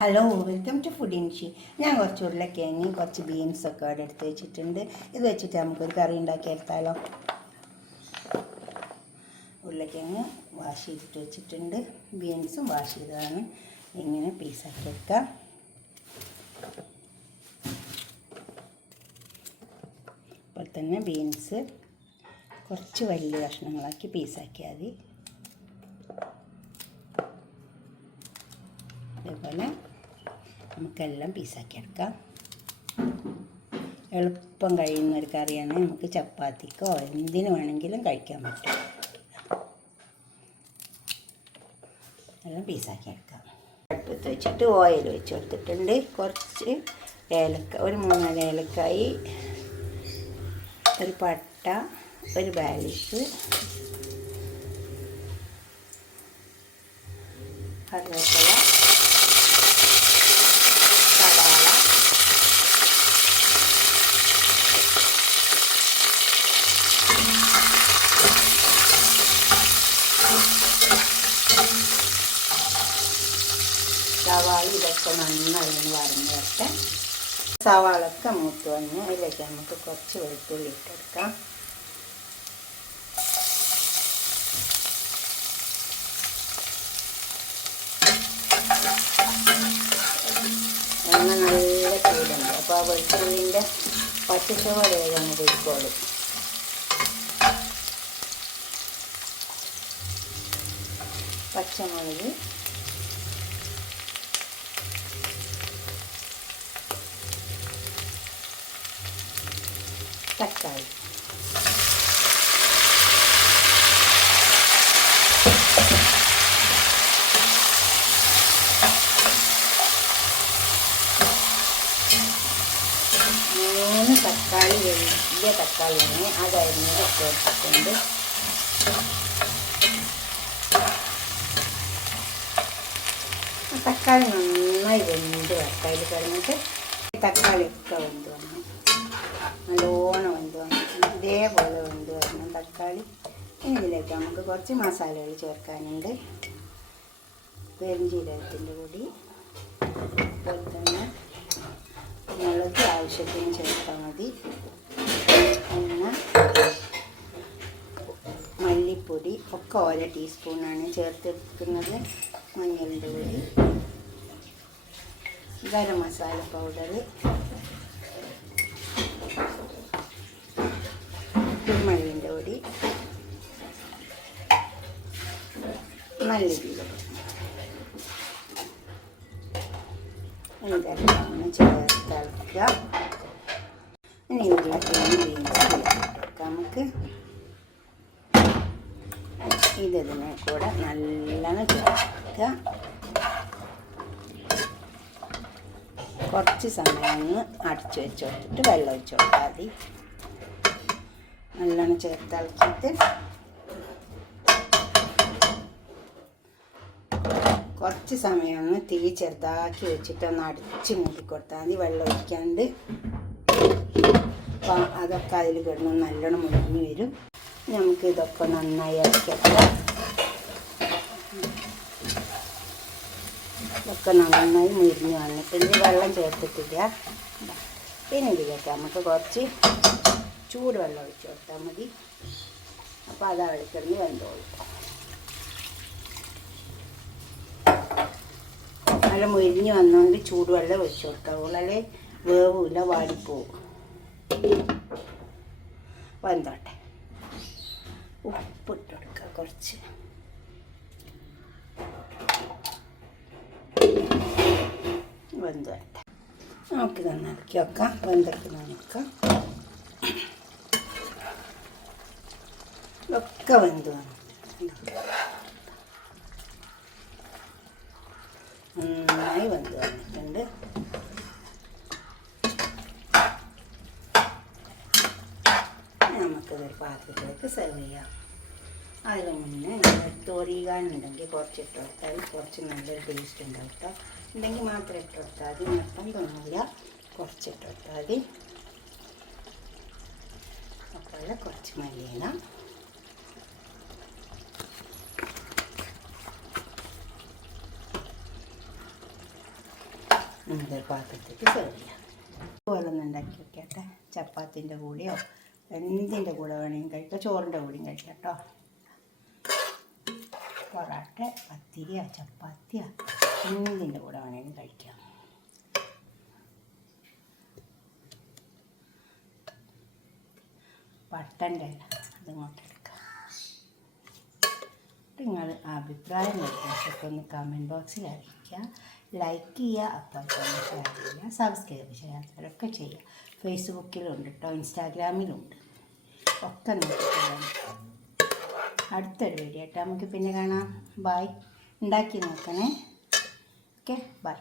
Hello, welcome to food ഇൻഷി. ഞാൻ കുറച്ച് ഉരുളക്കിഴങ്ങ് കുറച്ച് ബീൻസൊക്കെ അവിടെ എടുത്ത് വെച്ചിട്ടുണ്ട്. ഇത് വെച്ചിട്ട് നമുക്കൊരു കറി ഉണ്ടാക്കി എടുത്താലോ. ഉരുളക്കിഴങ്ങ് വാഷ് ചെയ്തിട്ട് വെച്ചിട്ടുണ്ട്, ബീൻസും വാഷ് ചെയ്തതാണ്. ഇങ്ങനെ പീസാക്കി എടുക്കാം. അപ്പോൾ തന്നെ ബീൻസ് കുറച്ച് വലിയ കഷ്ണങ്ങളാക്കി പീസാക്കിയാൽ മതി. അതേപോലെ നമുക്കെല്ലാം പീസാക്കി എടുക്കാം. എളുപ്പം കഴിയുന്നൊരു കറിയാണ്. നമുക്ക് ചപ്പാത്തിക്കോ എന്തിനു വേണമെങ്കിലും കഴിക്കാൻ പറ്റും. എല്ലാം പീസാക്കി എടുക്കാം. അടുപ്പത്ത് വെച്ചിട്ട് ഓയിൽ വെച്ച് കൊടുത്തിട്ടുണ്ട്. കുറച്ച് ഒരു 3 ഏലക്കായി, ഒരു പട്ട, ഒരു ബാലിഷ്, കറിവേപ്പില, സവാള, ഇതൊക്കെ നന്നായി വരഞ്ഞ് വരട്ടെ. സവാളൊക്കെ മൂത്ത് വന്ന് അതിലേക്ക് നമുക്ക് കുറച്ച് വെളുത്തുള്ളി ഇട്ടെടുക്കാം. എണ്ണ നല്ല ചൂടുണ്ട്, അപ്പോൾ ആ വെളുത്തുള്ളിൻ്റെ പച്ചച്ചുവ വേഗം പൊയ്ക്കോളും. പച്ചമുളക്, തക്കാളി, തക്കാളി വലിയ തക്കാളിയാണ്, അതായിരുന്നു ഇട്ട് തക്കാളി നന്നായി വെന്ത് വരട്ടയിൽ കിടന്നിട്ട് തക്കാളിയൊക്കെ വെന്ത് വന്നു, നല്ലോണം വെന്ത് വന്നു. ഇതേപോലെ വെന്ത് വരണം തക്കാളി. ഇനി ഇതിലേക്ക് നമുക്ക് കുറച്ച് മസാലകൾ ചേർക്കാനുണ്ട്. പെരുംജീരകത്തിൻ്റെ പൊടി, അതുപോലെ തന്നെ മുളക് ആവശ്യത്തിന് ചേർത്താൽ മതി. പിന്നെ മല്ലിപ്പൊടി ഒക്കെ 1 ടീസ്പൂണാണ് ചേർത്തെടുക്കുന്നത്. മഞ്ഞളിൻ്റെ പൊടി, ഗരം മസാല പൗഡർ, കുരുമുളകിൻ്റെ പൊടി, മല്ലിപ്പൊടി, ഇതെല്ലാം ഒന്ന് ചേർത്തിളക്കുക. ഇനി ഇതിലേക്ക് ബീൻസ് ഇട്ടെടുക്കാം. നമുക്ക് ഇതിനെ കൂടെ നല്ലോണം ചേർക്കുക. കുറച്ച് സമയം ഒന്ന് അടച്ചു വെച്ച് കൊടുത്തിട്ട് വെള്ളം ഒഴിച്ച് കൊടുത്താൽ മതി. നല്ലോണം ചേർത്തിളക്കിയിട്ട് കുറച്ച് സമയം ഒന്ന് തീ ചെറുതാക്കി വെച്ചിട്ട് ഒന്ന് അടിച്ച് മൂടിക്കൊടുത്താൽ മതി, വെള്ളം ഒഴിക്കാണ്ട്. അപ്പം അതൊക്കെ അതിൽ കിടന്ന് നല്ലോണം മുരിഞ്ഞ് വരും. നമുക്ക് ഇതൊക്കെ നന്നായി ഇറക്കിയെടുക്കാം. ഇതൊക്കെ നന്നായി മുരിഞ്ഞ് വന്നിട്ടുണ്ട്, വെള്ളം ചേർത്തിട്ടില്ല. പിന്നെ ഇതിലേക്ക് നമുക്ക് കുറച്ച് ചൂടുവെള്ളം ഒഴിച്ച് കൊടുത്താൽ മതി. അപ്പോൾ അത് അവിടെ കിടന്ന് വെന്തോളും. നല്ല മുരിഞ്ഞ് വന്നുകൊണ്ട് ചൂടുവെള്ളം ഒഴിച്ച് കൊടുക്കാവുള്ളൂ, അല്ലെ വേവില്ല, വാടിപ്പോവും. വെന്തോട്ടെ. ഉപ്പിട്ട് കൊടുക്കുക കുറച്ച്. വെന്ത് വരട്ടെ. നമുക്ക് നന്നാക്കി വെക്കാം. വെന്തൊക്കെ നോക്കാം. ഇതൊക്കെ വെന്ത് വന്നിട്ടുണ്ട്, നന്നായി വെന്ത് വന്നിട്ടുണ്ട്. നമുക്കിതൊരു പാത്രത്തിലേക്ക് സെർവ് ചെയ്യാം. അതിന് മുന്നേ തോരികാനുണ്ടെങ്കിൽ കുറച്ചിട്ട് കൊടുത്താൽ കുറച്ച് നല്ലൊരു ടേസ്റ്റ് ഉണ്ടാവും കേട്ടോ. ഉണ്ടെങ്കിൽ മാത്രം ഇട്ട് കൊടുത്താൽ മതി, നിർബന്ധമൊന്നുമില്ല. കുറച്ചിട്ട് കൊടുത്താൽ മതി. അപ്പോൾ കുറച്ച് മല്ലിയില, നമ്മുടെ പാത്രത്തിലേക്ക് സെർവ് ചെയ്യാം. അതുപോലെ ഒന്ന് ഉണ്ടാക്കി വെക്കട്ടെ. ചപ്പാത്തിൻ്റെ കൂടെയോ എന്തിൻ്റെ കൂടെ വേണമെങ്കിലും കഴിക്കാം, ചോറിൻ്റെ കൂടെയും കഴിക്കാം കേട്ടോ. പൊറാട്ട, പത്തിരിയോ ചപ്പാത്തിയോ എന്തിൻ്റെ കൂടെ വേണമെങ്കിലും കഴിക്കാം. പട്ടൻ്റെ ഇല അതിങ്ങോട്ട് എടുക്കാം. നിങ്ങൾ അഭിപ്രായം നിർദ്ദേശമൊക്കെ ഒന്ന് കമൻറ്റ് ബോക്സിൽ അറിയിക്കുക. ലൈക്ക് ചെയ്യുക, അപ്പോൾ തന്നെ ഷെയർ ചെയ്യുക, സബ്സ്ക്രൈബ് ചെയ്യാത്തവരൊക്കെ ചെയ്യുക. ഫേസ്ബുക്കിലുണ്ട് കേട്ടോ, ഇൻസ്റ്റാഗ്രാമിലുണ്ട്, ഒക്കെ നോക്കിക്കോളാം. അടുത്തൊരു വീഡിയോ ആയിട്ട് നമുക്ക് പിന്നെ കാണാം. ബായ്. ഉണ്ടാക്കി നോക്കണേ. Okay, by.